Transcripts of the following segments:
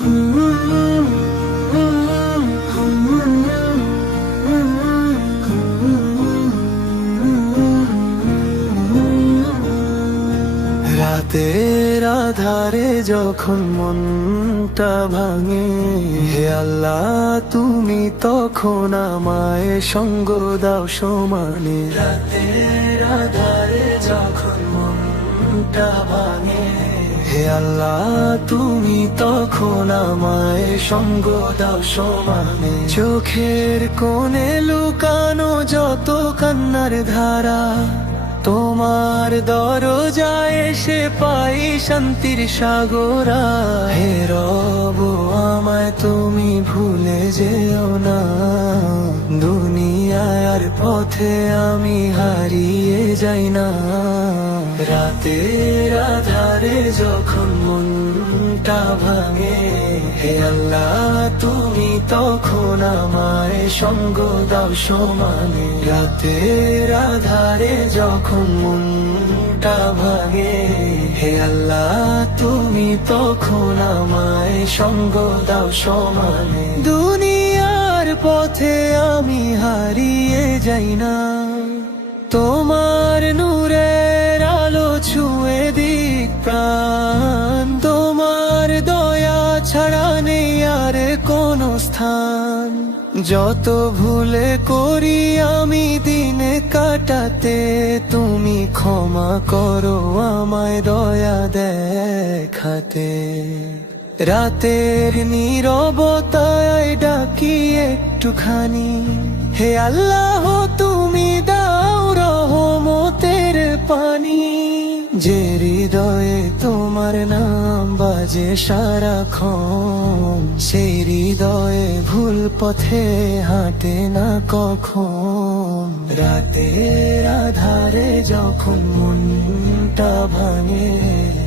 রাতের আধারে যখন মনটা ভাঙে, হে আল্লাহ, তুমি তখন আমায় সঙ্গ দাও সমানে। রাতের আধারে যখন মনটা ভাঙে হে আল্লাহ, তুমি তখন আমায় সঙ্গ দাও সমানে। চোখের কোণে লুকানো যত কান্নার ধারা, তোমার দরজায় এসে পাই শান্তির সাগরা। হে রব, আমায় তুমি ভুলে যেও না। দুনিয়ার পথে আমি হারিয়ে যাই না। রাতের আধারে যখন মনটা ভাঙে, হে আল্লাহ, তুমি তখন আমায় সঙ্গ দাও সমানে। রাতের আধারে যখন মনটা ভাঙে, হে আল্লাহ, তুমি তখন আমায় সঙ্গ দাও সমানে। দুনিয়ার পথে আমি হারিয়ে যাই না। তোমার প্রাণ, তোমার দয়া ছাড়া নেই আর কোনো স্থান। যত ভুলে করি আমি দিনে কাটাতে, তুমি ক্ষমা করো আমায় দয়া দেখাতে। রাতের নীরবতায় ডাকি একটুখানি, হে আল্লাহ, তুমি দাও রহমতের পানি। তোমার নাম বাজে সারাক্ষণ। সেই হৃদয়ে ভুল পথে হাঁটে না কখন। রাতের আধারে যখন মনটা ভাঙে,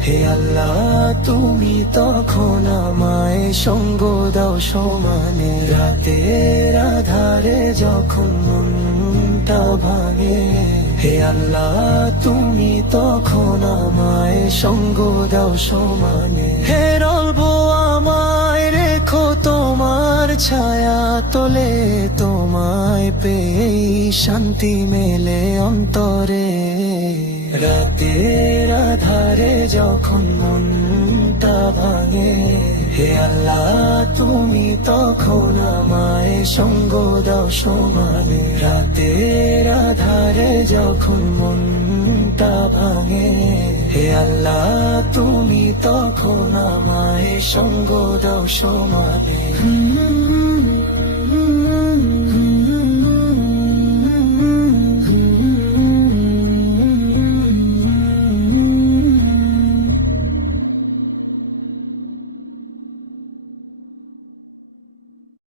হে আল্লাহ, তুমি তখন আমায় সঙ্গ দাও সমানে। রাতের আধারে যখন মনটা ভাঙে হে আল্লাহ, তুমি তখন আমায় সঙ্গ দাও সমানে। হে রলবো আমায় রেখো তোমার ছায়া তোলে, তোমায় পেয়ে শান্তি মেলে অন্তরে। রাতের আধারে যখন মনটা ভাঙে হে আল্লাহ, তুমি তখন আমায় সঙ্গ দাও সমানে। রাতের আধারে যখন মনটা ভাঙে, হে আল্লাহ, তুমি তখন আমায় সঙ্গ দাও সমানে।